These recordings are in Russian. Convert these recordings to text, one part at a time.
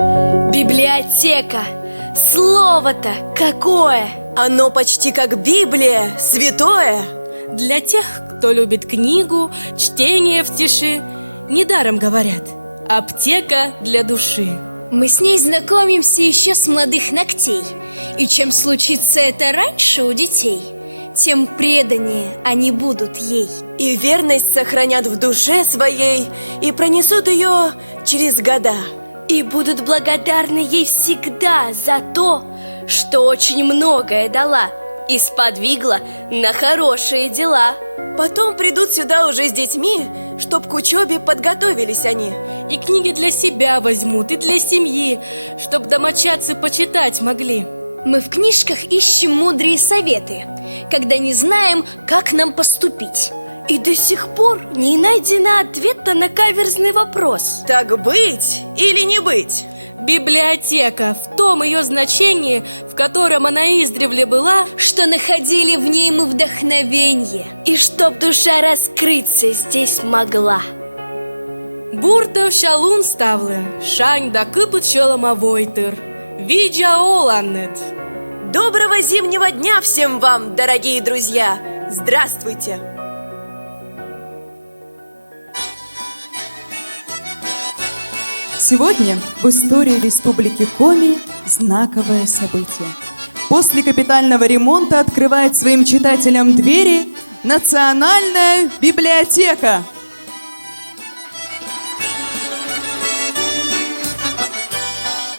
Библиотека. Слово-то какое! Оно почти как Библия, святое. Для тех, кто любит книгу, чтение в тиши, недаром говорят: аптека для души. Мы с ней знакомимся еще с молодых ногтей. И чем случится это раньше у детей, тем преданнее они будут ей. И верность сохранят в душе своей, и пронесут ее через года. И будут благодарны ей всегда за то, что очень многое дала и сподвигла на хорошие дела. Потом придут сюда уже с детьми, чтоб к учебе подготовились они. И книги для себя возьмут, и для семьи, чтоб домочадцы почитать могли. Мы в книжках ищем мудрые советы, когда не знаем, как нам поступить. И до сих пор не найдено ответа на каверзный вопрос: так быть или не быть? Библиотека в том ее значении, в котором она издревле была, что находили в ней мы вдохновенье, и чтоб душа раскрыться здесь могла. Бурто шалун ставле, шань да кыпыт шоломовойтыр, видя оланет. Доброго зимнего дня всем вам, дорогие друзья! Здравствуйте! Сегодня в истории Республики Коми знаковое событие. После капитального ремонта открывает своим читателям двери Национальная библиотека.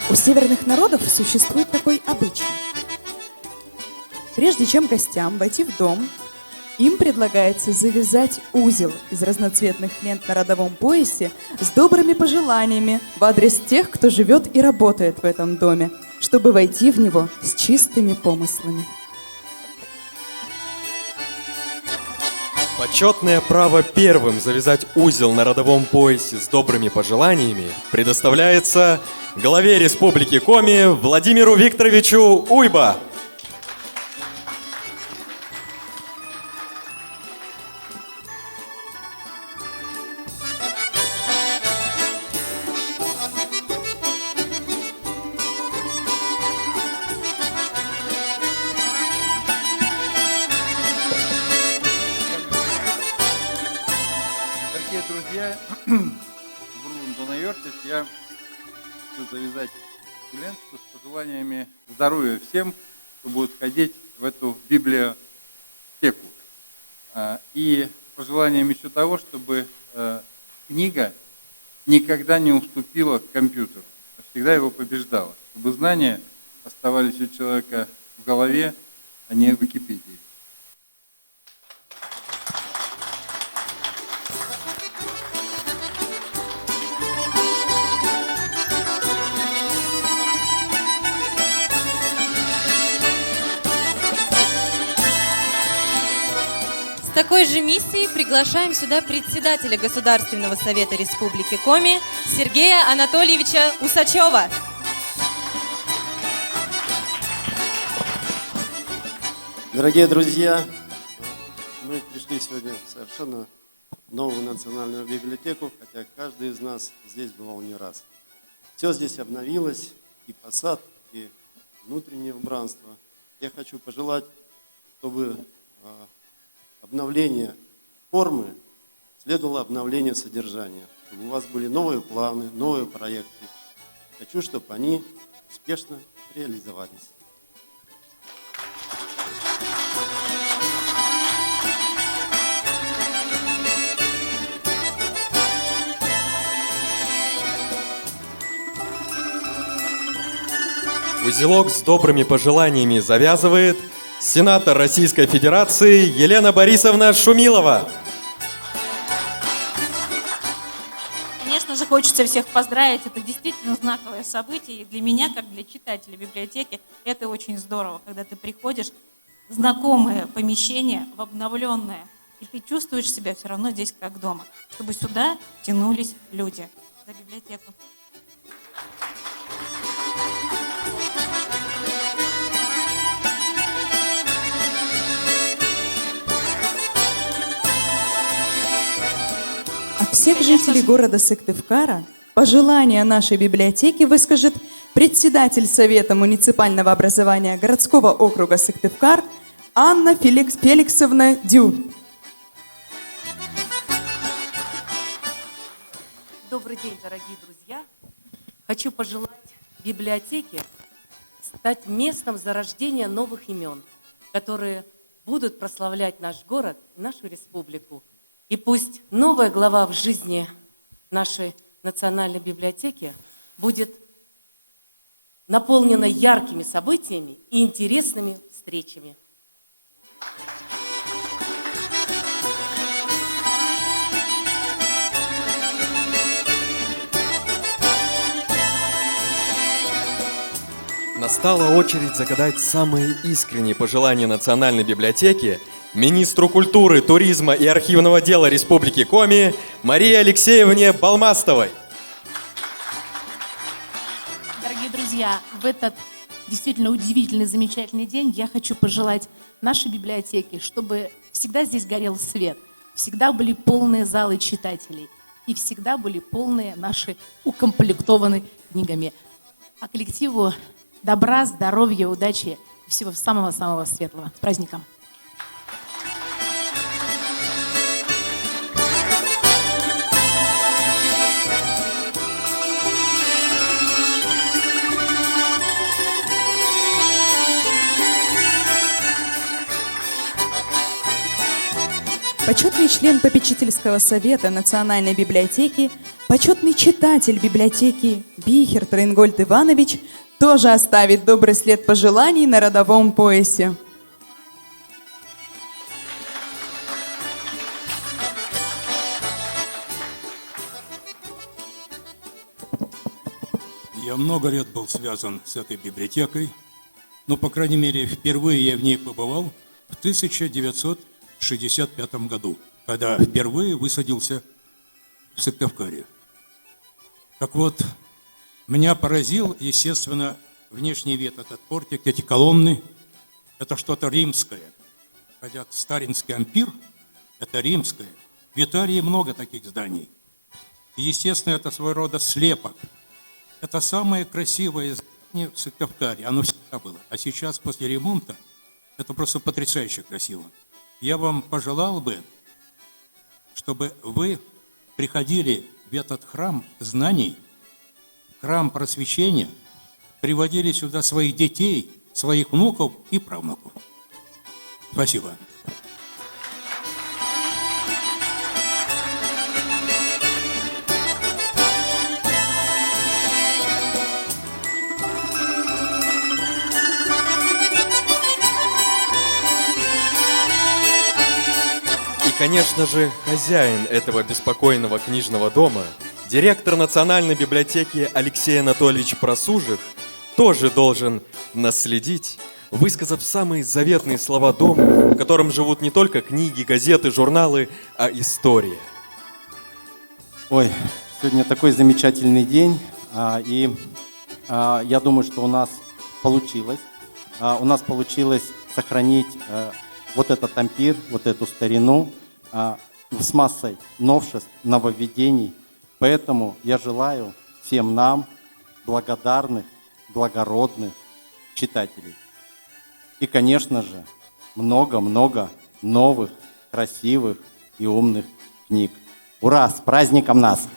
У северных народов существует такой обычай. Прежде чем гостям войти в дом, им предлагается завязать узел из разноцветных лент на родовом поясе с добрыми пожеланиями в адрес тех, кто живет и работает в этом доме, чтобы войти в него с чистыми помыслами. Почетное право первым завязать узел на родовом поясе с добрыми пожеланиями предоставляется главе Республики Коми Владимиру Викторовичу Уйба. Дорогие друзья, я хочу завязать ленту с пожеланиями здоровья всем, кто будет ходить в эту библиотеку. И пожеланием еще того, чтобы книга никогда не уступила компьютеру, а всегда его побеждала, чтобы знания оставались у человека в голове, а не в Википедии. С такой же миссией приглашаем сюда председателя Государственного совета Республики Коми Сергея Анатольевича Усачева. Дорогие друзья, мы пришли сегодня в совершенно новую национальную библиотеку, хотя каждый из нас здесь бывал не раз. Все здесь обновилось, и фасад, и внутреннее убранство. Я хочу пожелать, чтобы обновление формы следовало обновлению содержания, чтобы у вас были новые планы, новые проекты. Хочу, чтобы они успешно реализовались. Узелок с добрыми пожеланиями завязывает сенатор Российской Федерации Елена Борисовна Шумилова. Конечно же, хочется всех поздравить. Это действительно знаковое событие. И для меня, как для читателя библиотеки, это очень здорово, когда ты приходишь в знакомое помещение, в обновленное, и ты чувствуешь себя все равно здесь как дома, чтобы сюда тянулись люди. За библиотеку. От всех жителей города Сыктывкара Пожелания нашей библиотеки выскажет председатель Совета муниципального образования городского округа Сыктывкар Анна Феликсовна Дю. Добрый день, дорогие друзья! Хочу пожелать библиотеке стать местом зарождения новых имен, которые будут прославлять наш город и нашу республику. И пусть новая глава в жизни нашей национальной библиотеки будет наполнена яркими событиями и интересными встречами. Настала очередь загадать самые искренние пожелания Национальной библиотеки министру культуры, туризма и архивного дела Республики Коми Марии Алексеевне Балмастовой. Дорогие друзья, в этот действительно удивительный, замечательный день я хочу пожелать нашей библиотеке, чтобы всегда здесь горел свет, всегда были полные залы читателей и всегда были полные наши укомплектованы книгами. А коллективу добра, здоровья, удачи и всего самого-самого светлого. С праздником! Почетный член попечительского совета Национальной библиотеки, почетный читатель библиотеки Бихер Рейнгольд Иванович тоже оставит добрый след пожеланий на родовом поясе. Я много лет был связан с этой библиотекой, но, по крайней мере, впервые я в ней побывал в 1965 году, когда впервые высадился в Сыктывкаре. Так вот, меня поразил, естественно, внешний вид, этот портик, эти колонны. Это что-то римское. Хотя Старинский ампир – это римское. В Италии много таких зданий. И, естественно, это своего рода слепок. Это самое красивое здание в Сыктывкаре. Оно всегда было. А сейчас, после ремонта, это просто потрясающе красиво. Я вам пожелал бы, чтобы вы приходили в этот храм знаний, храм просвещения, приводили сюда своих детей, своих внуков и правнуков. Спасибо. И, конечно же, хозяин этого беспокойного книжного дома, директор Национальной библиотеки Алексей Анатольевич Просужих, тоже должен наследить, высказав самые заветные слова дома, в котором живут не только книги, газеты, журналы, а история. Ой, сегодня такой замечательный день, я думаю, что у нас получилось. Сохранить вот этот ампир, вот эту старину с массой новшеств, нововведений. Поэтому я желаю всем нам благодарных, благородных читателей. И, конечно же, много-много новых, красивых и умных книг. Ура! С праздником нас!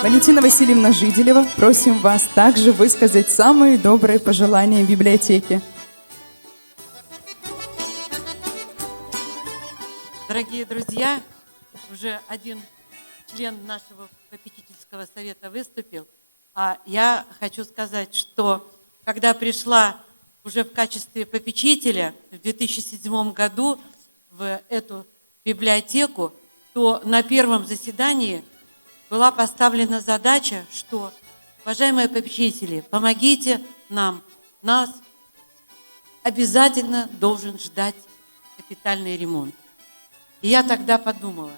Валентина Васильевна Жиделева, просим вас также высказать самые добрые пожелания библиотеки. Дорогие друзья, уже один член нашего попечительского совета выступил, а я хочу сказать, что когда пришла уже в качестве попечителя в 2007 году в эту библиотеку, то на первом заседании была поставлена задача, что, уважаемые попечители, помогите нам, нас обязательно должен ждать капитальный ремонт. И я тогда подумала,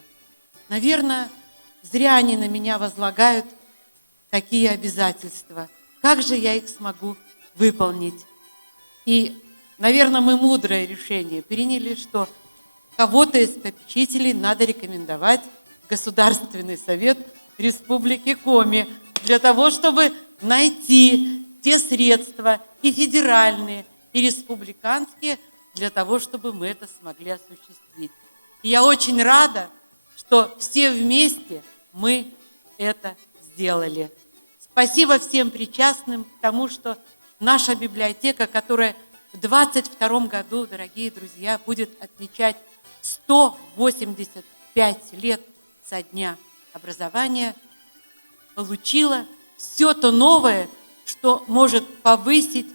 наверное, зря они на меня возлагают такие обязательства. Как же я их смогу выполнить? И, наверное, мы мудрое решение приняли, что кого-то из попечителей надо рекомендовать в Государственный совет Республики Коми для того, чтобы найти те средства и федеральные, и республиканские, для того, чтобы мы это смогли осуществить. И я очень рада, что все вместе мы это сделали. Спасибо всем причастным к тому, что наша библиотека, которая в 2022 году, дорогие друзья, будет отмечать 185 лет со дня образования, получила все то новое, что может повысить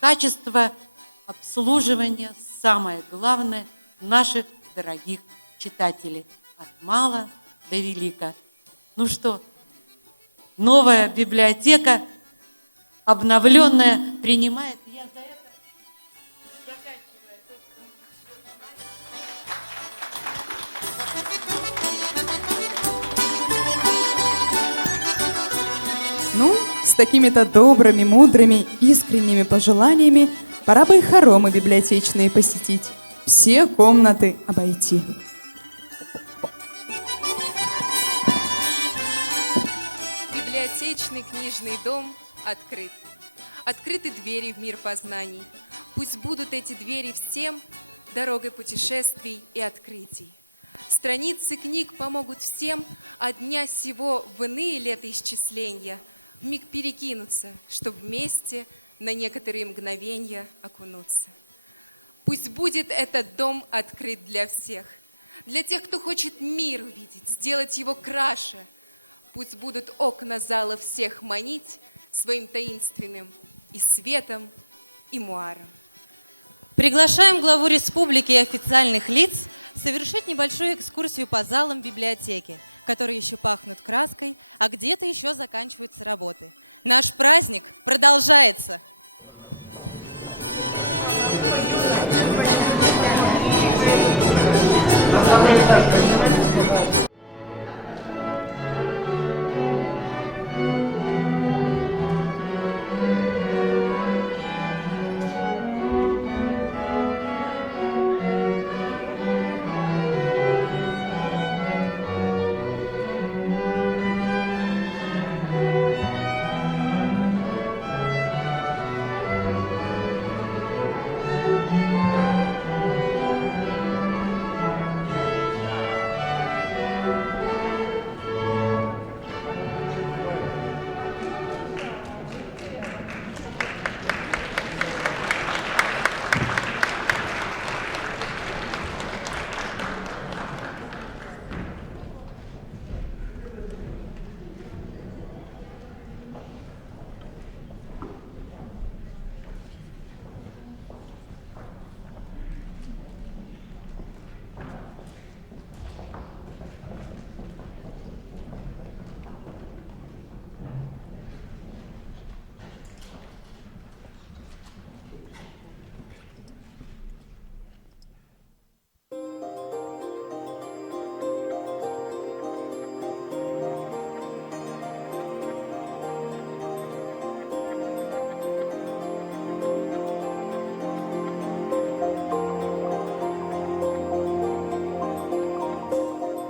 качество обслуживания, самое главное, наших дорогих читателей. От мала до велика. Ну что, новая библиотека, обновленная, принимает. Я за это заканчиваю. Ну, с такими-то добрыми, мудрыми, искренними пожеланиями пора бы и хоромы библиотечные посетить, все комнаты обойти. Библиотечный книжный дом открыт. Открыты двери в мир познаний. Пусть будут эти двери всем дорогой путешествий и открытий. Страницы книг помогут всем от дня сего в иные летоисчисления вмиг перекинуться, чтоб вместе на некоторые мгновения окунуться. Пусть будет этот дом открыт для всех, для тех, кто хочет мир увидеть, сделать его краше. Пусть будут окна зала всех манить своим таинственным и светом, и муаром. Приглашаем главу республики и официальных лиц совершить небольшую экскурсию по залам библиотеки, которые еще пахнут краской, а где-то еще заканчиваются работы. Наш праздник продолжается!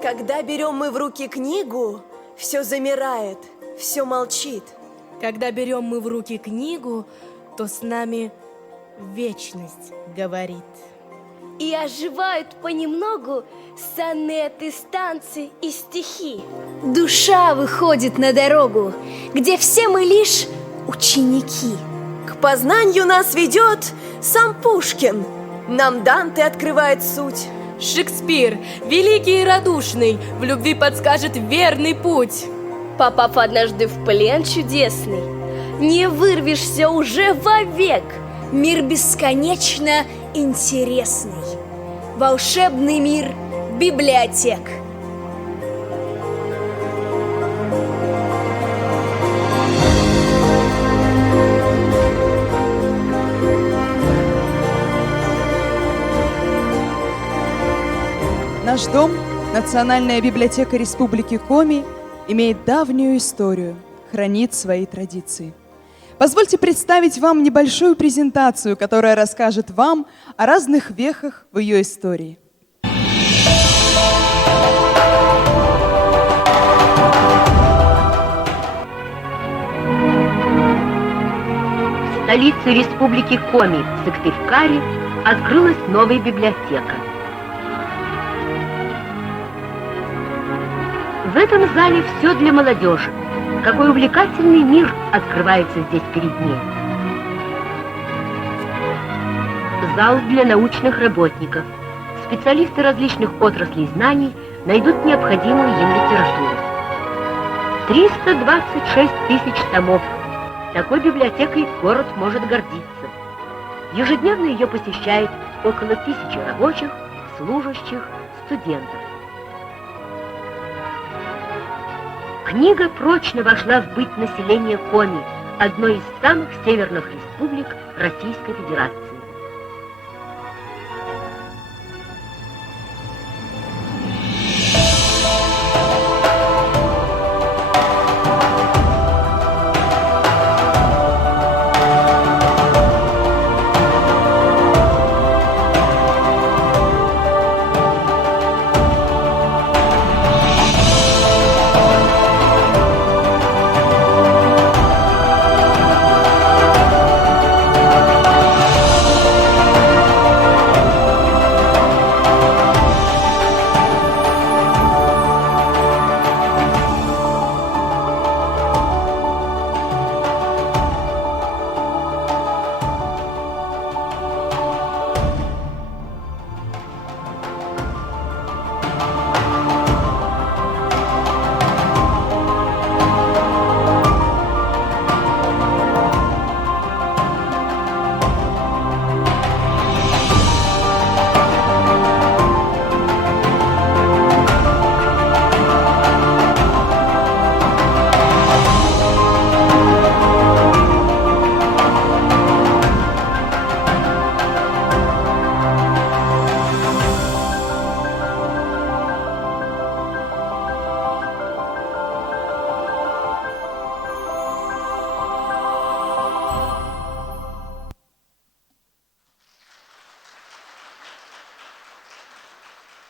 Когда берем мы в руки книгу, все замирает, все молчит. Когда берем мы в руки книгу, то с нами вечность говорит. И оживают понемногу сонеты, станции и стихи. Душа выходит на дорогу, где все мы лишь ученики. К познанию нас ведет сам Пушкин. Нам Данте открывает суть. Шекспир, великий и радушный, в любви подскажет верный путь. Попав однажды в плен чудесный, не вырвешься уже вовек. Мир бесконечно интересный. Волшебный мир библиотек. Наш дом, Национальная библиотека Республики Коми, имеет давнюю историю, хранит свои традиции. Позвольте представить вам небольшую презентацию, которая расскажет вам о разных вехах в ее истории. В столице республики Коми, Сыктывкаре, открылась новая библиотека. В этом зале все для молодежи. Какой увлекательный мир открывается здесь перед ней. Зал для научных работников. Специалисты различных отраслей знаний найдут необходимую им литературу. 326 тысяч томов. Такой библиотекой город может гордиться. Ежедневно ее посещает около 1000 рабочих, служащих, студентов. Книга прочно вошла в быт населения Коми, одной из самых северных республик Российской Федерации.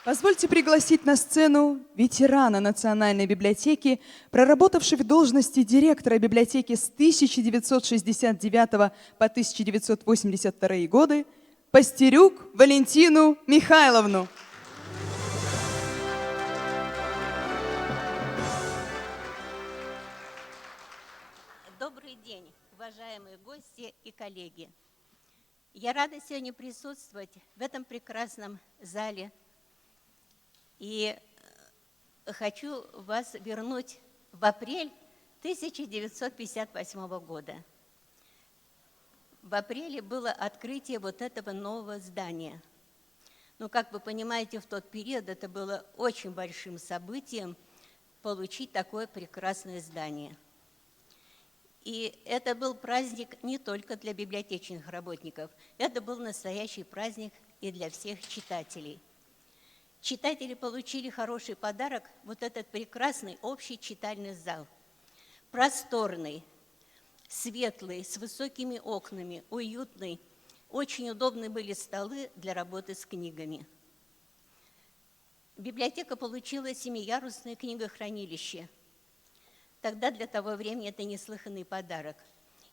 Позвольте пригласить на сцену ветерана Национальной библиотеки, проработавшего в должности директора библиотеки с 1969 по 1982 годы, Пастерюк Валентину Михайловну. Добрый день, уважаемые гости и коллеги. Я рада сегодня присутствовать в этом прекрасном зале. И хочу вас вернуть в апрель 1958 года. В апреле было открытие вот этого нового здания. Но, как вы понимаете, в тот период это было очень большим событием получить такое прекрасное здание. И это был праздник не только для библиотечных работников, это был настоящий праздник и для всех читателей. Читатели получили хороший подарок, вот этот прекрасный общий читальный зал. Просторный, светлый, с высокими окнами, уютный. Очень удобны были столы для работы с книгами. Библиотека получила 7-ярусное книгохранилище. Тогда для того времени это неслыханный подарок.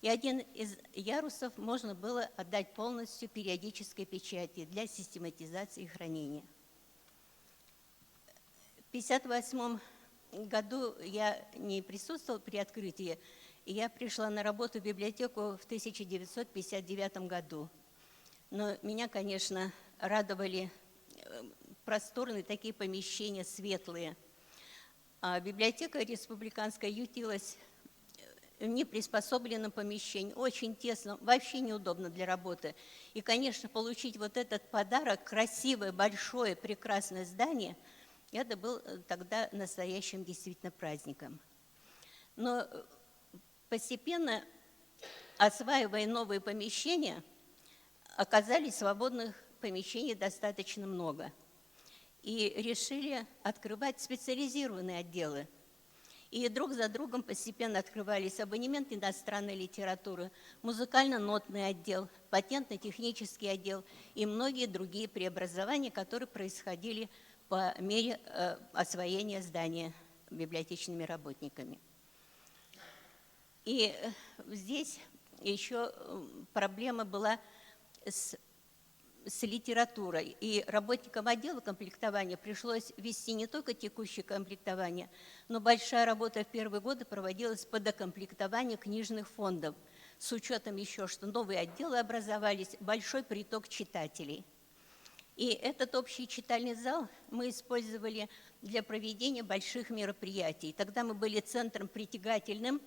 И один из ярусов можно было отдать полностью периодической печати для систематизации и хранения. В 1958 году я не присутствовала при открытии, и я пришла на работу в библиотеку в 1959 году. Но меня, конечно, радовали просторные такие помещения, светлые. А библиотека республиканская ютилась в неприспособленном помещении, очень тесно, вообще неудобно для работы. И, конечно, получить вот этот подарок, красивое, большое, прекрасное здание – это был тогда настоящим действительно праздником. Но постепенно, осваивая новые помещения, оказались свободных помещений достаточно много. И решили открывать специализированные отделы. И друг за другом постепенно открывались абонемент иностранной литературы, музыкально-нотный отдел, патентно-технический отдел и многие другие преобразования, которые происходили по мере освоения здания. библиотечными работниками. И здесь еще проблема была с литературой. И работникам отдела комплектования пришлось вести не только текущее комплектование, но большая работа в первые годы проводилась по докомплектованию книжных фондов, с учетом еще, что новые отделы образовались, большой приток читателей. И этот общий читальный зал мы использовали для проведения больших мероприятий. Тогда мы были центром притягательным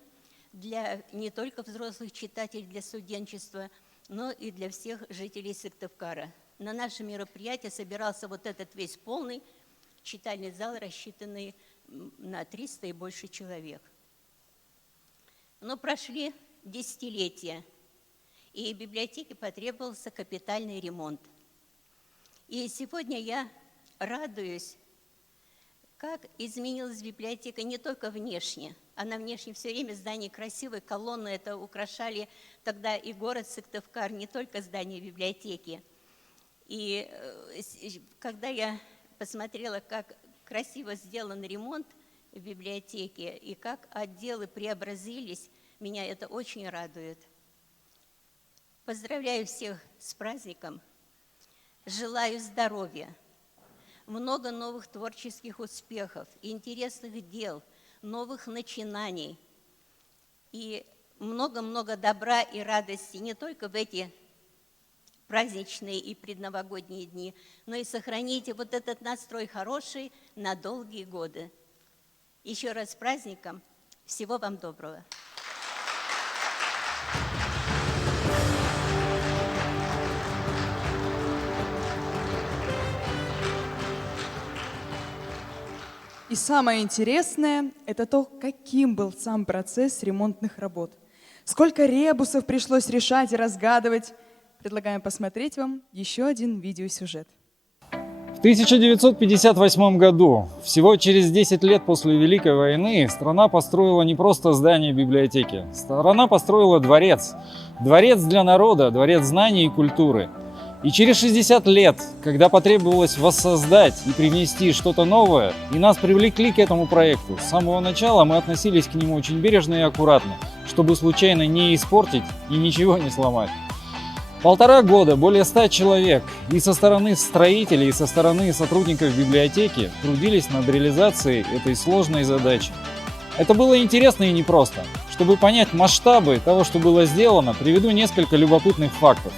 для не только взрослых читателей, для студенчества, но и для всех жителей Сыктывкара. На наше мероприятие собирался вот этот весь полный читальный зал, рассчитанный на 300 и больше человек. Но прошли десятилетия, и библиотеке потребовался капитальный ремонт. И сегодня я радуюсь, как изменилась библиотека не только внешне. Она внешне все время здание красивое, колонны это украшали тогда и город Сыктывкар, не только здание библиотеки. И когда я посмотрела, как красиво сделан ремонт в библиотеке и как отделы преобразились, меня это очень радует. Поздравляю всех с праздником. Желаю здоровья, много новых творческих успехов, интересных дел, новых начинаний и много-много добра и радости не только в эти праздничные и предновогодние дни, но и сохраните вот этот настрой хороший на долгие годы. Еще раз с праздником, всего вам доброго. И самое интересное – это то, каким был сам процесс ремонтных работ. Сколько ребусов пришлось решать и разгадывать. Предлагаем посмотреть вам еще один видеосюжет. В 1958 году, всего через 10 лет после Великой войны, страна построила не просто здание библиотеки. Страна построила дворец. Дворец для народа, дворец знаний и культуры. И через 60 лет, когда потребовалось воссоздать и привнести что-то новое, и нас привлекли к этому проекту, с самого начала мы относились к нему очень бережно и аккуратно, чтобы случайно не испортить и ничего не сломать. 1,5 года, более 100 человек и со стороны строителей, и со стороны сотрудников библиотеки трудились над реализацией этой сложной задачи. Это было интересно и непросто. Чтобы понять масштабы того, что было сделано, приведу несколько любопытных фактов.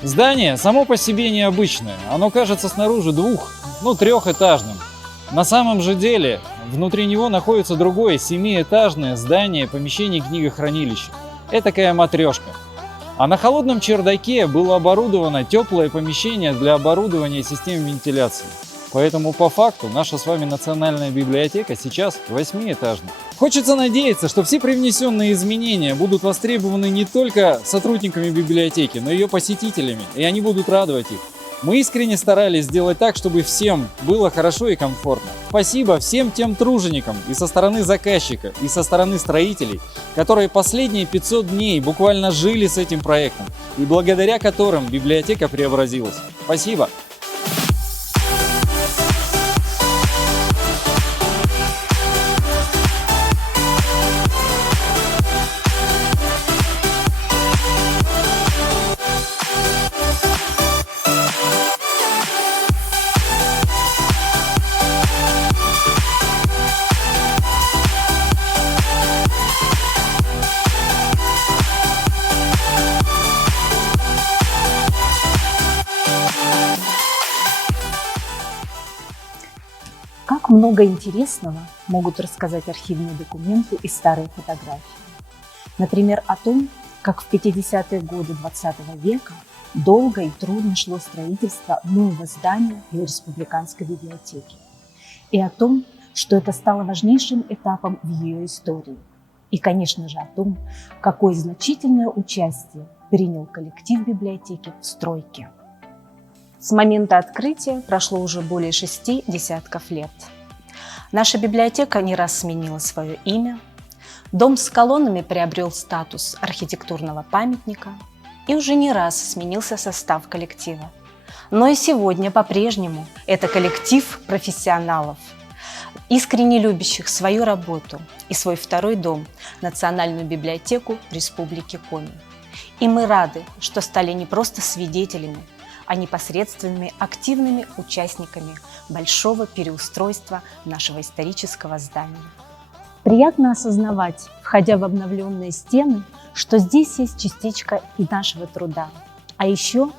Здание само по себе необычное, оно кажется снаружи трехэтажным. На самом же деле, внутри него находится другое 7-этажное здание помещений книгохранилища. Этакая матрешка. А на холодном чердаке было оборудовано теплое помещение для оборудования систем вентиляции. Поэтому по факту наша с вами национальная библиотека сейчас 8-этажная. Хочется надеяться, что все привнесенные изменения будут востребованы не только сотрудниками библиотеки, но и ее посетителями, и они будут радовать их. Мы искренне старались сделать так, чтобы всем было хорошо и комфортно. Спасибо всем тем труженикам и со стороны заказчика, и со стороны строителей, которые последние 500 дней буквально жили с этим проектом, и благодаря которым библиотека преобразилась. Спасибо! Как много интересного могут рассказать архивные документы и старые фотографии. Например, о том, как в 50-е годы 20 века долго и трудно шло строительство нового здания для республиканской библиотеки. И о том, что это стало важнейшим этапом в ее истории. И, конечно же, о том, какое значительное участие принял коллектив библиотеки в стройке. С момента открытия прошло уже более 6 десятков лет. Наша библиотека не раз сменила свое имя, дом с колоннами приобрел статус архитектурного памятника и уже не раз сменился состав коллектива. Но и сегодня по-прежнему это коллектив профессионалов. искренне любящих свою работу и свой второй дом – Национальную библиотеку Республики Коми. И мы рады, что стали не просто свидетелями, а непосредственными активными участниками большого переустройства нашего исторического здания. Приятно осознавать, входя в обновленные стены, что здесь есть частичка и нашего труда. А еще,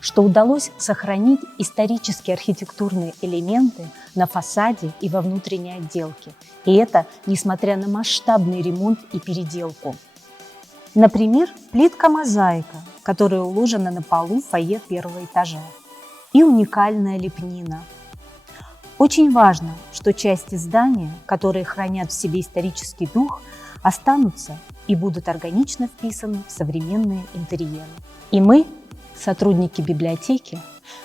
что удалось сохранить исторические архитектурные элементы на фасаде и во внутренней отделке. И это несмотря на масштабный ремонт и переделку. Например, плитка-мозаика, которая уложена на полу фойе первого этажа, и уникальная лепнина. Очень важно, что части здания, которые хранят в себе исторический дух, останутся и будут органично вписаны в современные интерьеры. И мы, сотрудники библиотеки,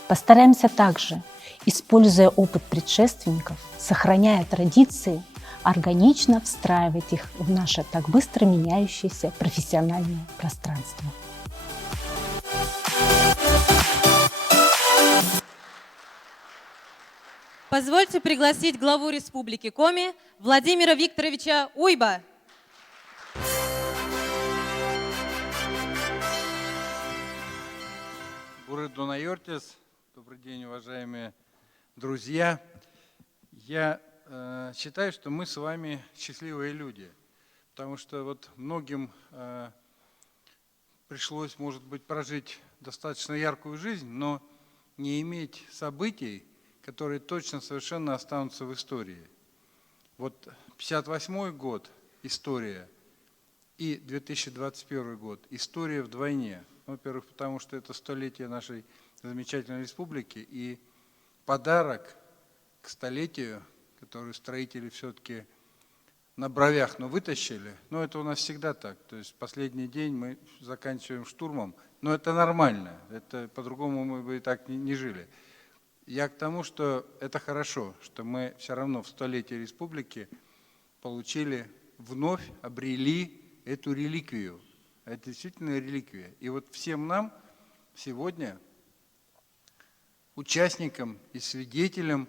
постараемся также, используя опыт предшественников, сохраняя традиции, органично встраивать их в наше так быстро меняющееся профессиональное пространство. Позвольте пригласить главу Республики Коми Владимира Викторовича Уйба. Буры-Дунайортис. Добрый день, уважаемые друзья. Я считаю, что мы с вами счастливые люди, потому что вот многим пришлось, может быть, прожить достаточно яркую жизнь, но не иметь событий, которые точно совершенно останутся в истории. Вот 58-й год – история, и 2021 год – история вдвойне. Во-первых, потому что это столетие нашей замечательной республики, и подарок к столетию, который строители все-таки на бровях, но вытащили. Но это у нас всегда так. То есть последний день мы заканчиваем штурмом. Но это нормально. Это по-другому мы бы и так не жили. Я к тому, что это хорошо, что мы все равно в столетие республики получили, вновь обрели эту реликвию. Это действительно реликвия. И вот всем нам сегодня, участникам и свидетелям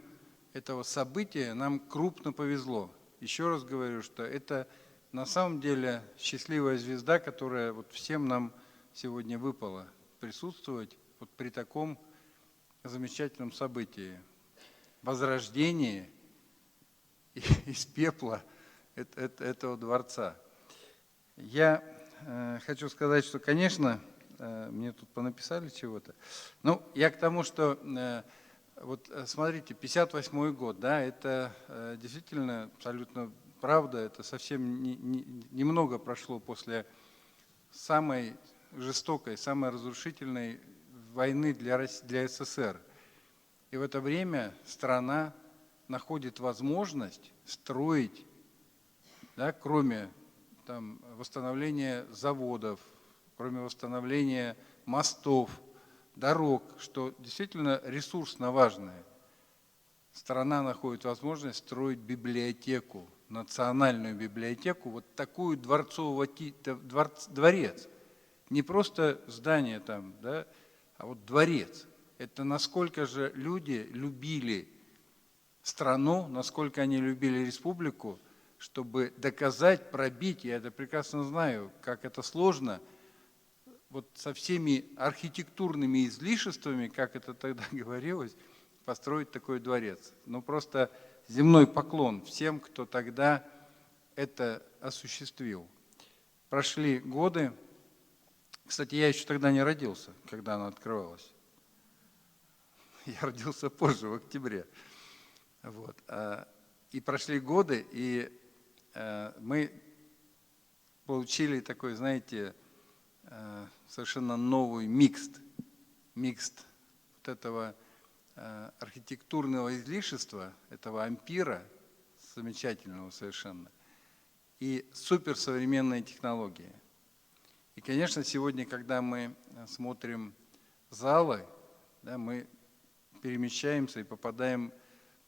этого события, нам крупно повезло. Еще раз говорю, что это на самом деле счастливая звезда, которая вот всем нам сегодня выпала присутствовать вот при таком замечательном событии. Возрождение из пепла этого дворца. Я хочу сказать, что, конечно, мне тут понаписали чего-то. Ну, я к тому, что вот смотрите, 58-й год, да, это действительно абсолютно правда, это совсем немного прошло после самой жестокой, самой разрушительной войны для СССР. И в это время страна находит возможность строить, да, кроме там восстановления заводов, кроме восстановления мостов, дорог, что действительно ресурсно важное. Страна находит возможность строить библиотеку, национальную библиотеку, вот такую дворец. Не просто здание там, да, а вот дворец. Это насколько же люди любили страну, насколько они любили республику, чтобы доказать, пробить, я это прекрасно знаю, как это сложно, вот со всеми архитектурными излишествами, как это тогда говорилось, построить такой дворец. Ну просто земной поклон всем, кто тогда это осуществил. Прошли годы. Кстати, я еще тогда не родился, когда она открывалась. Я родился позже, в октябре. Вот. И прошли годы, и мы получили такой, знаете, совершенно новый микст вот этого архитектурного излишества, этого ампира, замечательного совершенно, и суперсовременные технологии. И, конечно, сегодня, когда мы смотрим залы, да, мы перемещаемся и попадаем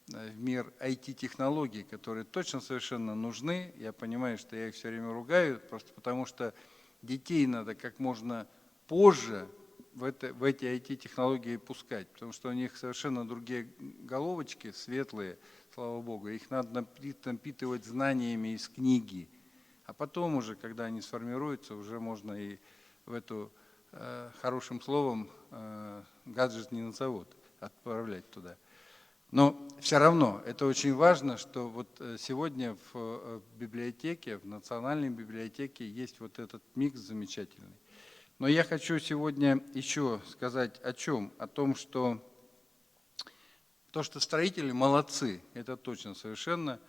в мир IT-технологий, которые точно совершенно нужны. Я понимаю, что я их все время ругаю, просто потому что детей надо как можно позже в эти IT-технологии пускать, потому что у них совершенно другие головочки, светлые, слава богу. Их надо напитывать знаниями из книги. А потом уже, когда они сформируются, уже можно и в эту, хорошим словом, гаджет не на завод отправлять туда. Но все равно это очень важно, что вот сегодня в библиотеке, в Национальной библиотеке есть вот этот микс замечательный. Но я хочу сегодня еще сказать о чем? О том, что то, что строители молодцы, это точно совершенно,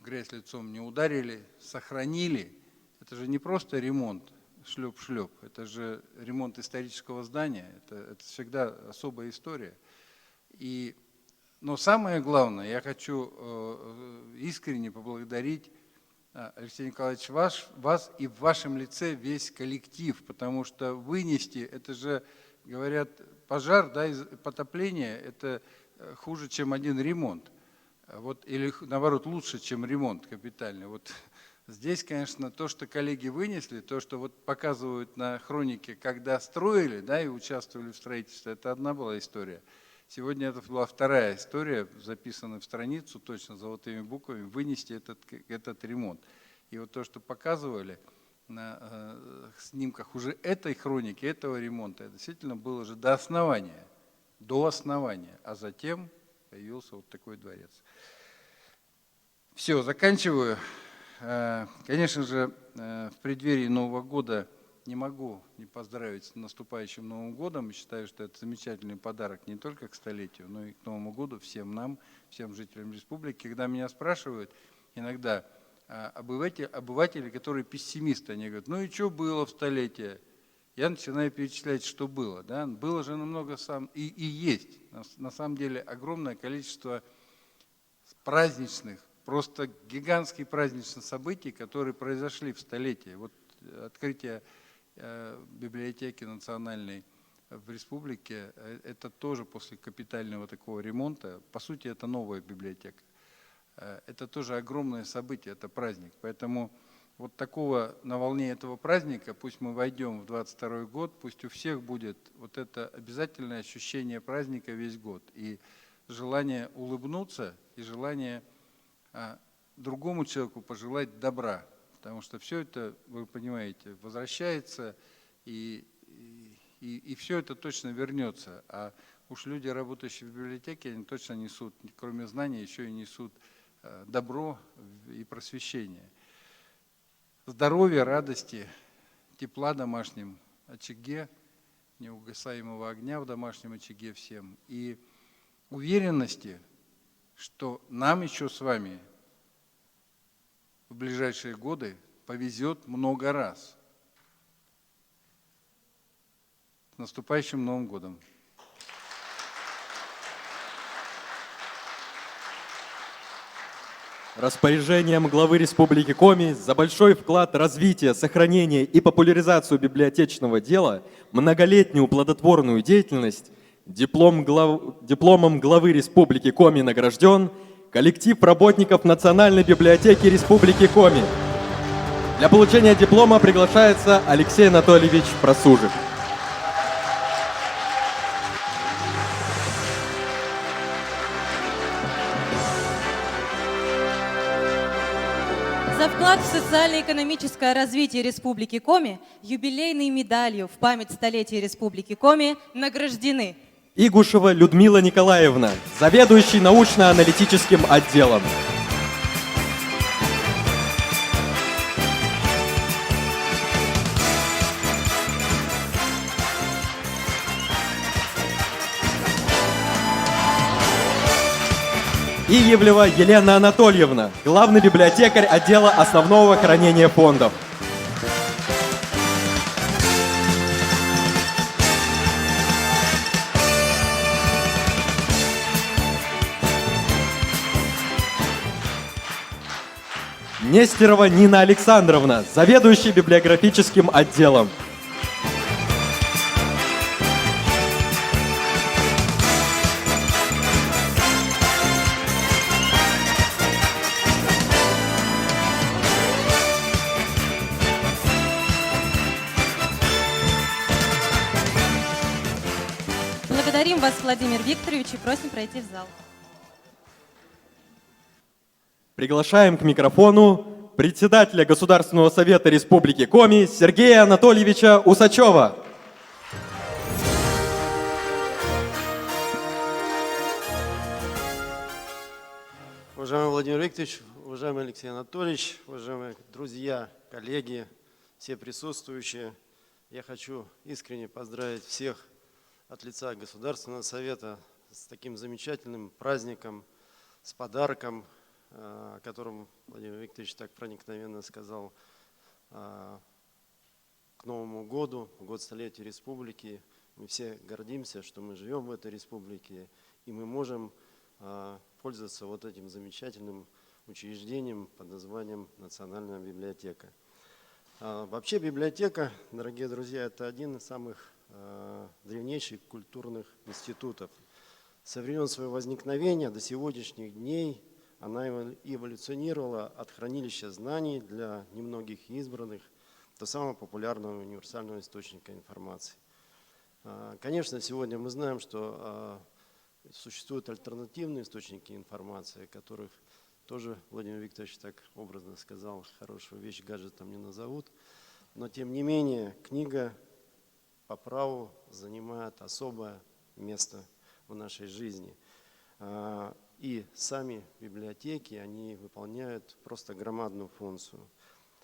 грязь лицом не ударили, сохранили. Это же не просто ремонт, шлеп-шлеп, это же ремонт исторического здания, это всегда особая история. Но самое главное, я хочу искренне поблагодарить, Алексей Николаевич, вас и в вашем лице весь коллектив, потому что вынести, это же, говорят, пожар, да, потопление, это хуже, чем один ремонт. Вот, или наоборот, лучше, чем ремонт капитальный. Вот здесь, конечно, то, что коллеги вынесли, то, что вот показывают на хронике, когда строили, да, и участвовали в строительстве, это одна была история. Сегодня это была вторая история, записанная в страницу, точно золотыми буквами, вынести этот ремонт. И вот то, что показывали на снимках уже этой хроники, этого ремонта, это действительно было уже до основания, а затем появился вот такой дворец. Все, заканчиваю. Конечно же, в преддверии Нового года не могу не поздравить с наступающим Новым годом. Считаю, что это замечательный подарок не только к столетию, но и к Новому году всем нам, всем жителям республики. Когда меня спрашивают иногда обыватели, которые пессимисты, они говорят, ну и что было в столетие? Я начинаю перечислять, что было. Да? Было же намного и есть. На самом деле огромное количество праздничных, просто гигантских праздничных событий, которые произошли в столетие. Вот открытие библиотеки национальной в республике, это тоже после капитального такого ремонта. По сути, это новая библиотека. Это тоже огромное событие, это праздник. Поэтому вот такого, на волне этого праздника, пусть мы войдем в 22 год, пусть у всех будет вот это обязательное ощущение праздника весь год. И желание улыбнуться, и желание другому человеку пожелать добра. Потому что все это, вы понимаете, возвращается, и все это точно вернется. А уж люди, работающие в библиотеке, они точно несут, кроме знаний, еще и несут добро и просвещение. Здоровья, радости, тепла в домашнем очаге, неугасаемого огня в домашнем очаге всем. И уверенности, что нам еще с вами в ближайшие годы повезет много раз. С наступающим Новым годом! Распоряжением главы Республики Коми за большой вклад в развитие, сохранение и популяризацию библиотечного дела, многолетнюю плодотворную деятельность, дипломом главы Республики Коми награжден коллектив работников Национальной библиотеки Республики Коми. Для получения диплома приглашается Алексей Анатольевич Просужих. За вклад в социально-экономическое развитие Республики Коми юбилейной медалью в память столетия Республики Коми награждены Игушева Людмила Николаевна, заведующий научно-аналитическим отделом. Иевлева Елена Анатольевна, главный библиотекарь отдела основного хранения фондов. Нестерова Нина Александровна, заведующий библиографическим отделом. вас, Владимир Викторович, и просим пройти в зал. Приглашаем к микрофону председателя Государственного совета Республики Коми Сергея Анатольевича Усачева. Уважаемый Владимир Викторович, уважаемый Алексей Анатольевич, уважаемые друзья, коллеги, все присутствующие, я хочу искренне поздравить всех от лица Государственного совета с таким замечательным праздником, с подарком, о котором Владимир Викторович так проникновенно сказал, к Новому году, год столетия республики. Мы все гордимся, что мы живем в этой республике, и мы можем пользоваться вот этим замечательным учреждением под названием Национальная библиотека. Вообще библиотека, дорогие друзья, это один из самых древнейших культурных институтов. Со времен своего возникновения до сегодняшних дней она эволюционировала от хранилища знаний для немногих избранных до самого популярного универсального источника информации. Конечно, сегодня мы знаем, что существуют альтернативные источники информации, которых тоже Владимир Викторович так образно сказал, хорошую вещь гаджетом не назовут. Но тем не менее, книга по праву занимает особое место в нашей жизни. И сами библиотеки, они выполняют просто громадную функцию.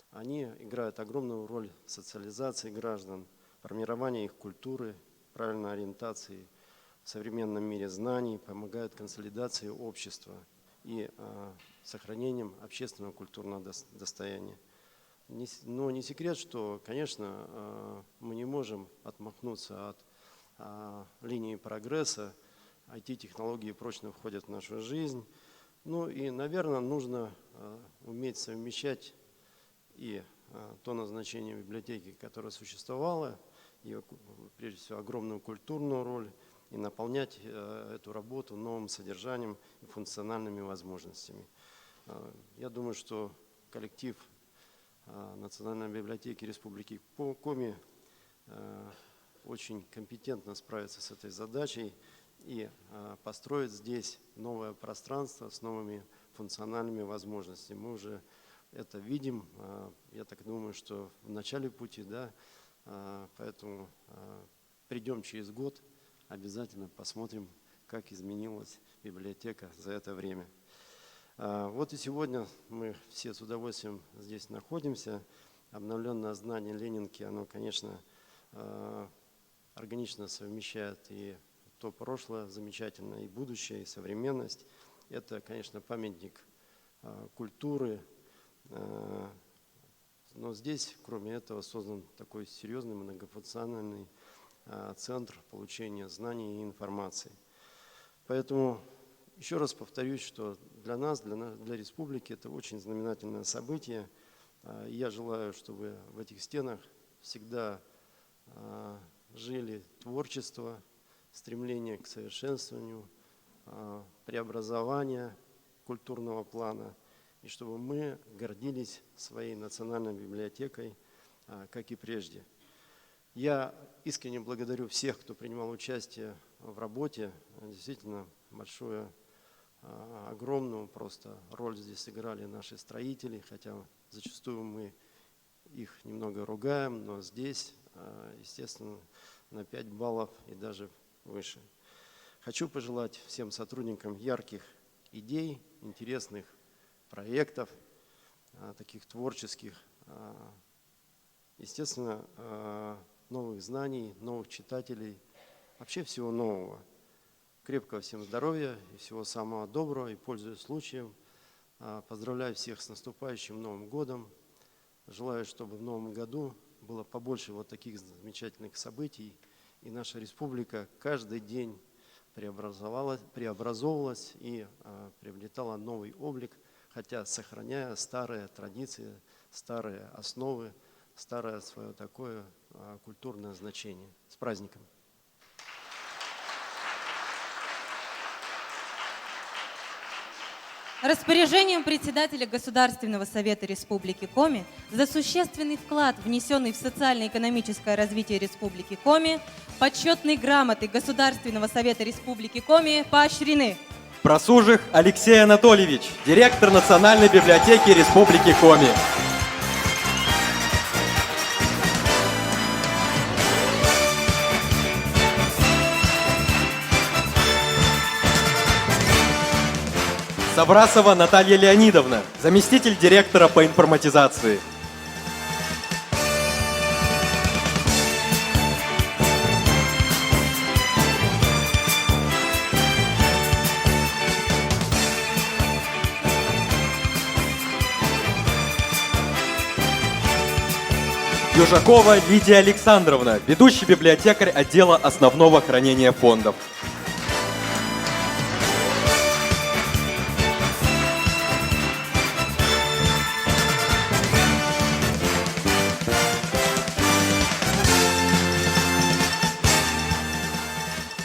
Они играют огромную роль в социализации граждан, формировании их культуры, правильной ориентации в современном мире знаний, помогают консолидации общества и сохранением общественного культурного достояния. Но не секрет, что, конечно, мы не можем отмахнуться от линии прогресса. IT-технологии прочно входят в нашу жизнь. Ну и, наверное, нужно уметь совмещать и то назначение библиотеки, которое существовало, ее, прежде всего, огромную культурную роль, и наполнять эту работу новым содержанием и функциональными возможностями. Я думаю, что коллектив Национальной библиотеки Республики Коми очень компетентно справится с этой задачей и построит здесь новое пространство с новыми функциональными возможностями. Мы уже это видим, я так думаю, что в начале пути, да, поэтому придем через год, обязательно посмотрим, как изменилась библиотека за это время. Вот и сегодня мы все с удовольствием здесь находимся. Обновленное здание Ленинки, оно, конечно, органично совмещает и то прошлое замечательное, и будущее, и современность. Это, конечно, памятник культуры. Но здесь, кроме этого, создан такой серьезный многофункциональный центр получения знаний и информации. Поэтому еще раз повторюсь, что для нас, для республики, это очень знаменательное событие. Я желаю, чтобы в этих стенах всегда жили творчество, стремление к совершенствованию, преобразование культурного плана, и чтобы мы гордились своей национальной библиотекой, как и прежде. Я искренне благодарю всех, кто принимал участие в работе. Действительно, огромную просто роль здесь сыграли наши строители, хотя зачастую мы их немного ругаем, но здесь, естественно, на 5 баллов и даже выше. Хочу пожелать всем сотрудникам ярких идей, интересных проектов, таких творческих, естественно, новых знаний, новых читателей, вообще всего нового. Крепкого всем здоровья и всего самого доброго. И, пользуясь случаем, поздравляю всех с наступающим Новым годом. Желаю, чтобы в Новом году было побольше вот таких замечательных событий, и наша республика каждый день преобразовывалась и приобретала новый облик, хотя сохраняя старые традиции, старые основы, старое свое такое культурное значение. С праздником! Распоряжением председателя Государственного совета Республики Коми за существенный вклад, внесенный в социально-экономическое развитие Республики Коми, почетные грамоты Государственного совета Республики Коми поощрены. Просужих Алексей Анатольевич, директор Национальной библиотеки Республики Коми. Сабрасова Наталья Леонидовна, заместитель директора по информатизации. Южакова Лидия Александровна, ведущий библиотекарь отдела основного хранения фондов.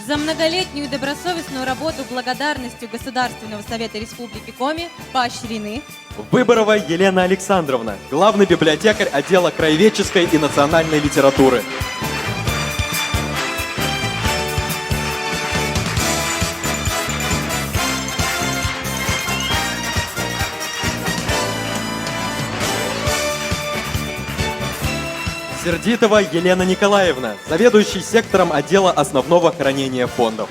За многолетнюю добросовестную работу благодарностью Государственного совета Республики Коми поощрены. Выборова Елена Александровна, главный библиотекарь отдела краеведческой и национальной литературы. Сердитова Елена Николаевна, заведующий сектором отдела основного хранения фондов.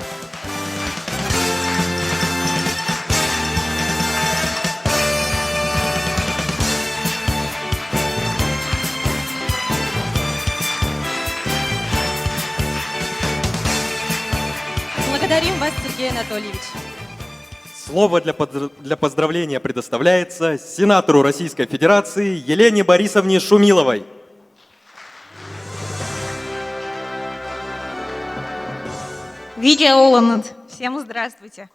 Благодарим вас, Сергей Анатольевич. Слово для поздравления предоставляется сенатору Российской Федерации Елене Борисовне Шумиловой. Видео Оланд. Всем здравствуйте.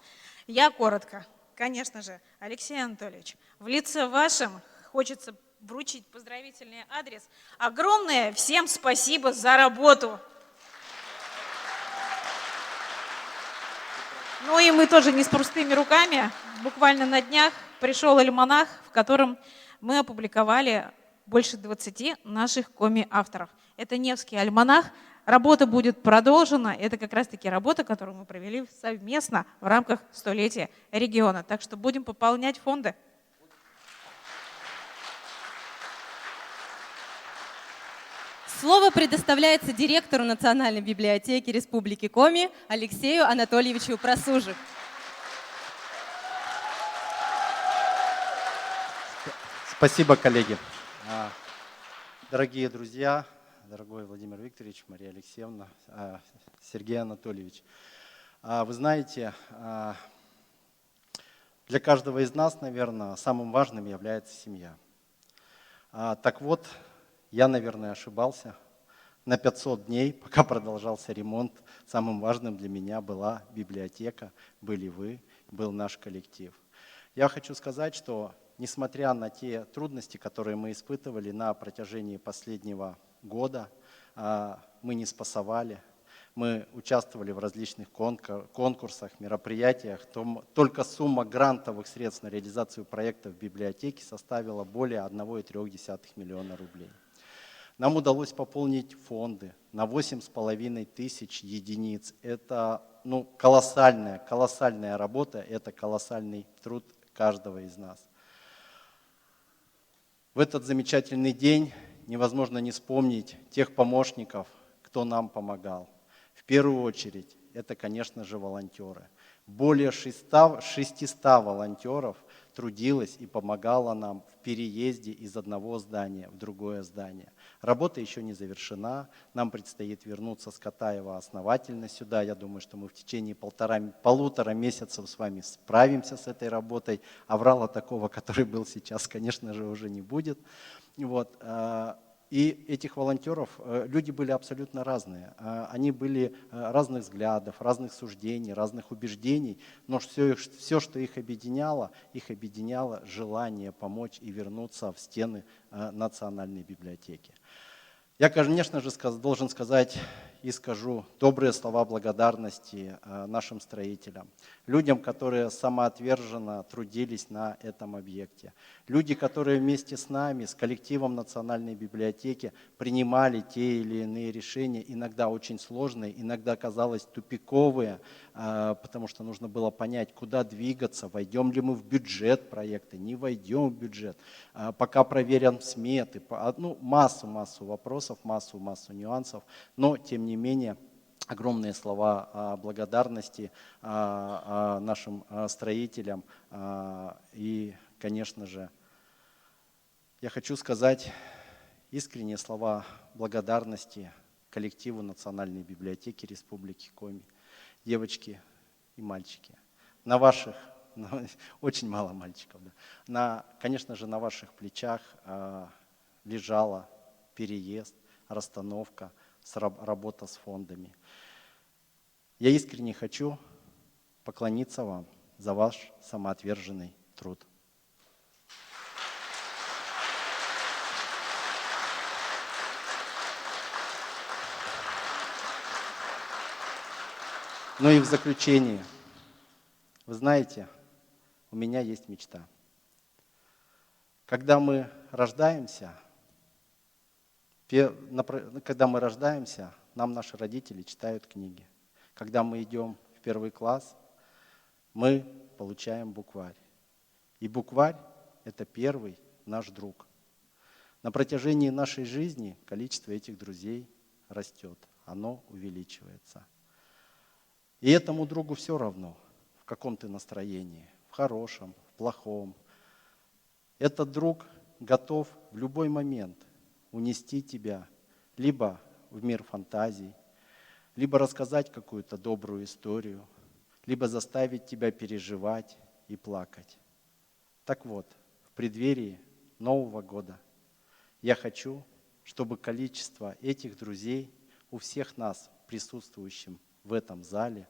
Я коротко. Конечно же, Алексей Анатольевич, в лице вашем хочется вручить поздравительный адрес. Огромное всем спасибо за работу. Ну и мы тоже не с пустыми руками. Буквально на днях пришел альманах, в котором мы опубликовали больше 20 наших коми-авторов. Это Невский альманах. Работа будет продолжена. Это как раз-таки работа, которую мы провели совместно в рамках столетия региона. Так что будем пополнять фонды. Слово предоставляется директору Национальной библиотеки Республики Коми Алексею Анатольевичу Просужих. Спасибо, коллеги. Дорогие друзья, дорогой Владимир Викторович, Мария Алексеевна, Сергей Анатольевич. Вы знаете, для каждого из нас, наверное, самым важным является семья. Так вот, я, наверное, ошибался. На 500 дней, пока продолжался ремонт, самым важным для меня была библиотека, были вы, был наш коллектив. Я хочу сказать, что несмотря на те трудности, которые мы испытывали на протяжении последнего года, мы не спасовали, мы участвовали в различных конкурсах, мероприятиях. Только сумма грантовых средств на реализацию проектов библиотеки составила более 1,3 миллиона рублей. Нам удалось пополнить фонды на 8,5 тысяч единиц. Это колоссальная работа, это колоссальный труд каждого из нас. В этот замечательный день невозможно не вспомнить тех помощников, кто нам помогал. В первую очередь, это, конечно же, волонтеры. Более 600 волонтеров трудилось и помогало нам в переезде из одного здания в другое здание. Работа еще не завершена. Нам предстоит вернуться с Катаева основательно сюда. Я думаю, что мы в течение полутора месяцев с вами справимся с этой работой. Аврала такого, который был сейчас, конечно же, уже не будет. Вот. И этих волонтеров, люди были абсолютно разные. Они были разных взглядов, разных суждений, разных убеждений, но все, что их объединяло желание помочь и вернуться в стены Национальной библиотеки. Я, конечно же, должен сказать и скажу добрые слова благодарности нашим строителям, людям, которые самоотверженно трудились на этом объекте, люди, которые вместе с нами, с коллективом Национальной библиотеки принимали те или иные решения, иногда очень сложные, иногда казалось тупиковые, потому что нужно было понять, куда двигаться, войдем ли мы в бюджет проекта, не войдем в бюджет, пока проверим сметы, массу вопросов, массу нюансов, но тем не менее огромные слова благодарности нашим строителям. И, конечно же, я хочу сказать искренние слова благодарности коллективу Национальной библиотеки Республики Коми. Девочки и мальчики, на ваших, очень мало мальчиков, да, конечно же, на ваших плечах лежала переезд, расстановка, работа с фондами. Я искренне хочу поклониться вам за ваш самоотверженный труд. Ну и в заключение, вы знаете, у меня есть мечта. Когда мы рождаемся, нам наши родители читают книги. Когда мы идем в первый класс, мы получаем букварь. И букварь – это первый наш друг. На протяжении нашей жизни количество этих друзей растет, оно увеличивается. И этому другу все равно, в каком ты настроении, в хорошем, в плохом. Этот друг готов в любой момент унести тебя либо в мир фантазий, либо рассказать какую-то добрую историю, либо заставить тебя переживать и плакать. Так вот, в преддверии Нового года я хочу, чтобы количество этих друзей у всех нас, присутствующих в этом зале,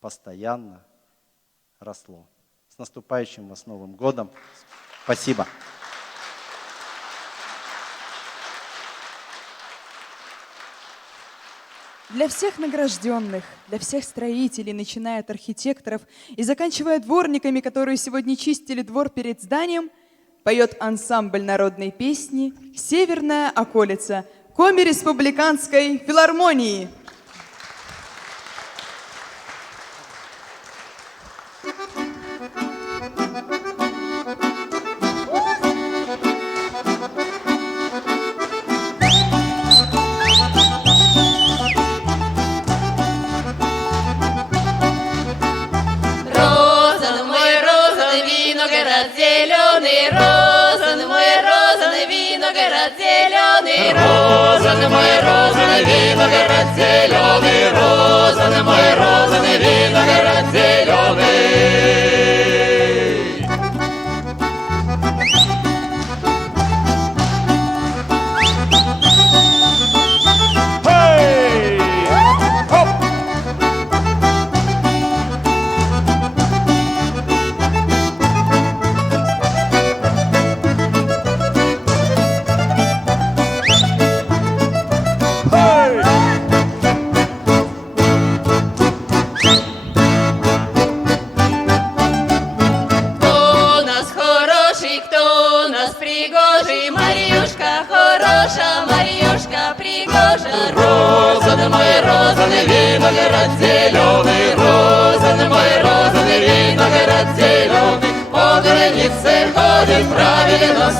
постоянно росло. С наступающим вас Новым годом! Спасибо! Для всех награжденных, для всех строителей, начиная от архитекторов и заканчивая дворниками, которые сегодня чистили двор перед зданием, поет ансамбль народной песни «Северная околица» Коми Республиканской филармонии. Розан мой, розан, виноград зеленый, розан мой, розан, виноград зеленый. Виноград зеленый, розан мой, розан, виноград зеленый. По границе ходит, правильно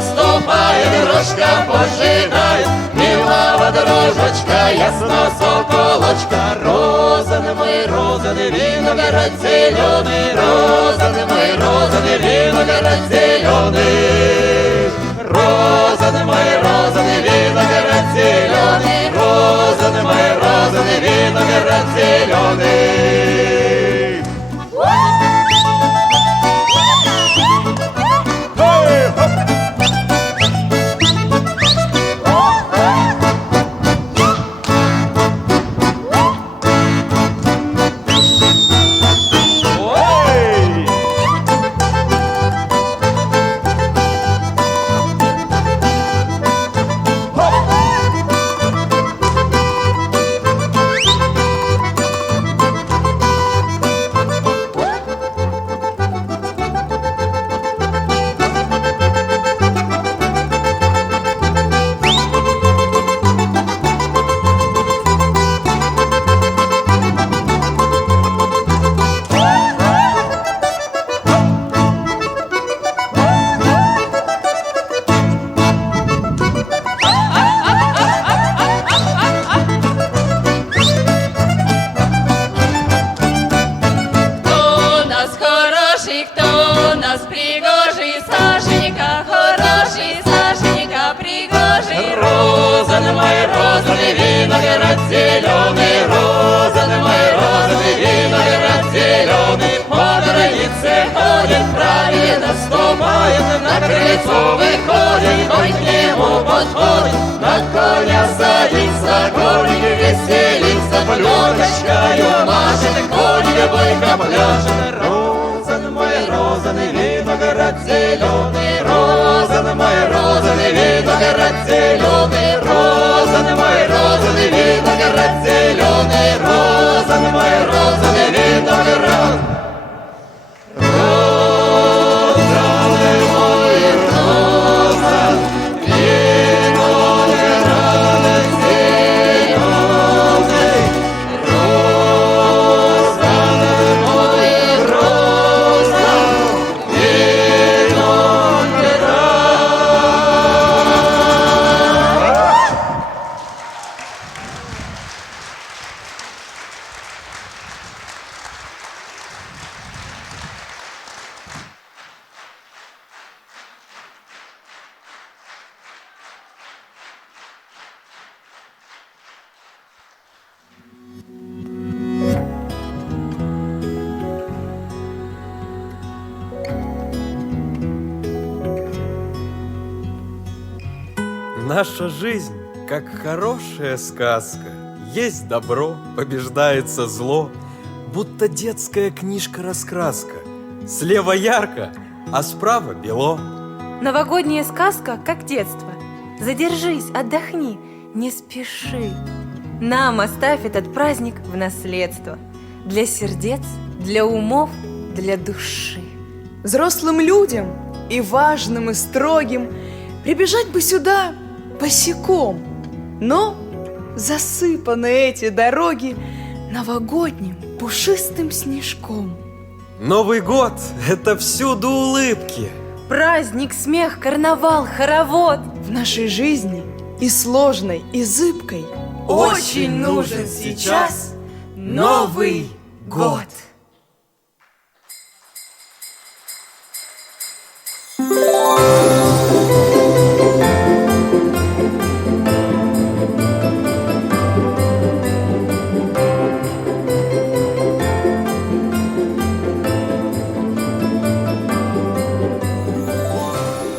ступает, дрожка пожигает. Милава дрожечка, ясно соколочка. Розан мой, розан, виноград зеленый, розан мой, розан, виноград зеленый. Розан мой, розан, виноград зеленый, розан мой, розан, виноград зеленый. хороший, кто у нас пригожий, Сашенька хороший, Сашенька пригожий. Розан мой, розовый виноград зеленый, розан мой, розовый виноград зеленый. По границе ходит, правильно ступает, на крыльцо выходит, конь к нему подходит, на коня садится, конь веселится, плеточкою машет, конь бойко пляшет. Розан мой, розовый виноград зеленый, розан мой, розовый виноград зеленый, розан мой, розовый виноград зеленый, розан мой, розовый виноград. Наша жизнь, как хорошая сказка. Есть добро, побеждается зло, будто детская книжка-раскраска. Слева ярко, а справа бело. Новогодняя сказка, как детство. Задержись, отдохни, не спеши. Нам оставь этот праздник в наследство. Для сердец, для умов, для души. Взрослым людям и важным, и строгим прибежать бы сюда босиком, но засыпаны эти дороги новогодним пушистым снежком. Новый год – это всюду улыбки. Праздник, смех, карнавал, хоровод. В нашей жизни и сложной, и зыбкой очень нужен сейчас Новый год.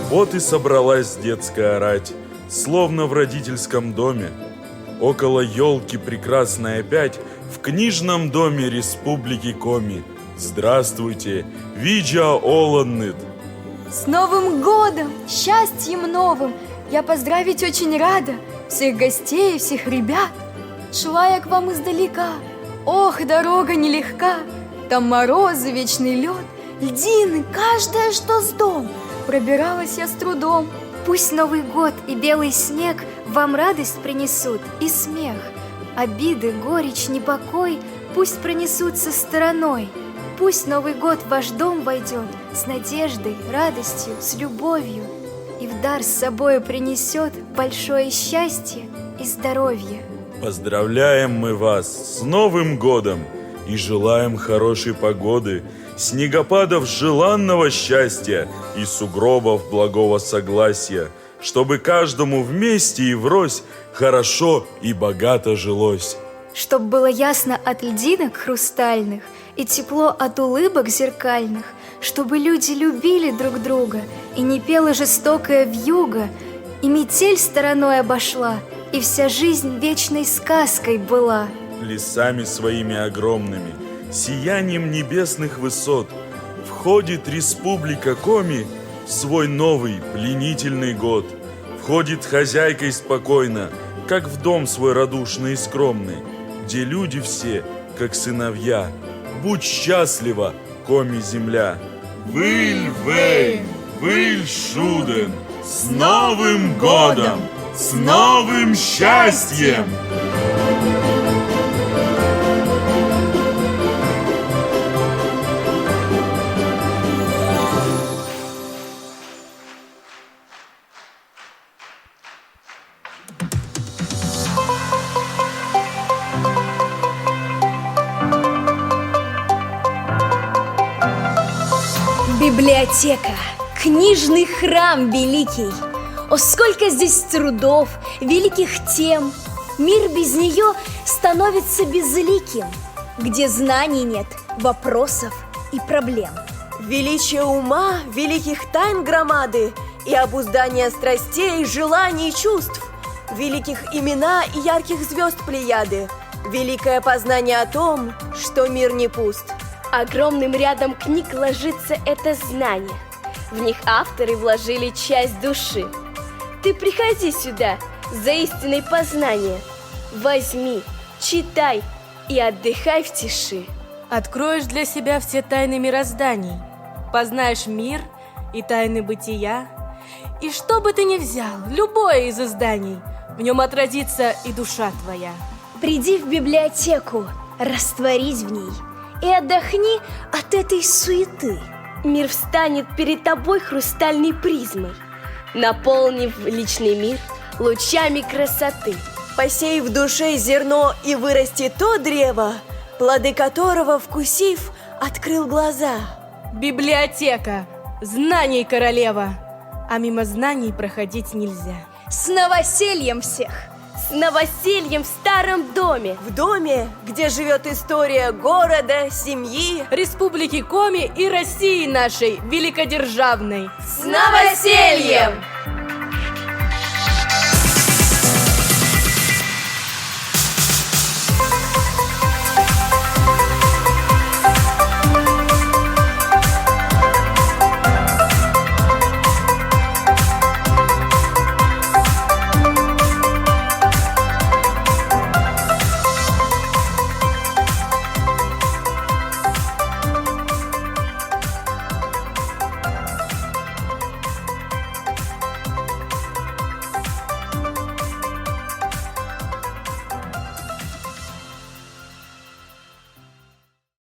Вот и собралась детская рать, словно в родительском доме. Около елки прекрасной опять в книжном доме Республики Коми. Здравствуйте, Виджа Оланнет. С Новым годом, счастьем новым! Я поздравить очень рада всех гостей и всех ребят. Шла я к вам издалека, ох, дорога нелегка. Там морозы, вечный лед, льдины, каждое, что с дом. Пробиралась я с трудом. Пусть Новый год и белый снег вам радость принесут и смех. Обиды, горечь, непокой пусть пронесутся стороной. Пусть Новый год в ваш дом войдет с надеждой, радостью, с любовью и в дар с собой принесет большое счастье и здоровье. Поздравляем мы вас с Новым годом и желаем хорошей погоды, снегопадов желанного счастья и сугробов благого согласия, чтобы каждому вместе и врозь хорошо и богато жилось. Чтоб было ясно от льдинок хрустальных и тепло от улыбок зеркальных, чтобы люди любили друг друга и не пела жестокая вьюга, и метель стороной обошла, и вся жизнь вечной сказкой была. Лесами своими огромными, сиянием небесных высот входит Республика Коми в свой новый пленительный год. Входит хозяйкой спокойно, как в дом свой радушный и скромный, где люди все, как сыновья. Будь счастлива, Коми земля! Выль-вейн, выль-шуден, с Новым годом, с новым счастьем! Библиотека, книжный храм великий. О, сколько здесь трудов, великих тем. Мир без нее становится безликим, где знаний нет, вопросов и проблем. Величие ума, великих тайн громады и обуздание страстей, желаний и чувств, великих имена и ярких звезд плеяды, великое познание о том, что мир не пуст. Огромным рядом книг ложится это знание. В них авторы вложили часть души. Ты приходи сюда за истинное познание. Возьми, читай и отдыхай в тиши. Откроешь для себя все тайны мирозданий, познаешь мир и тайны бытия. И что бы ты ни взял, любое из изданий, в нем отразится и душа твоя. Приди в библиотеку, растворись в ней и отдохни от этой суеты. Мир встанет перед тобой хрустальной призмой, наполнив личный мир лучами красоты. Посей в душе зерно и вырасти то древо, плоды которого, вкусив, открыл глаза. Библиотека, знаний королева, а мимо знаний проходить нельзя. С новосельем всех! С новосельем в старом доме. В доме, где живет история города, семьи, Республики Коми и России нашей великодержавной. С новосельем!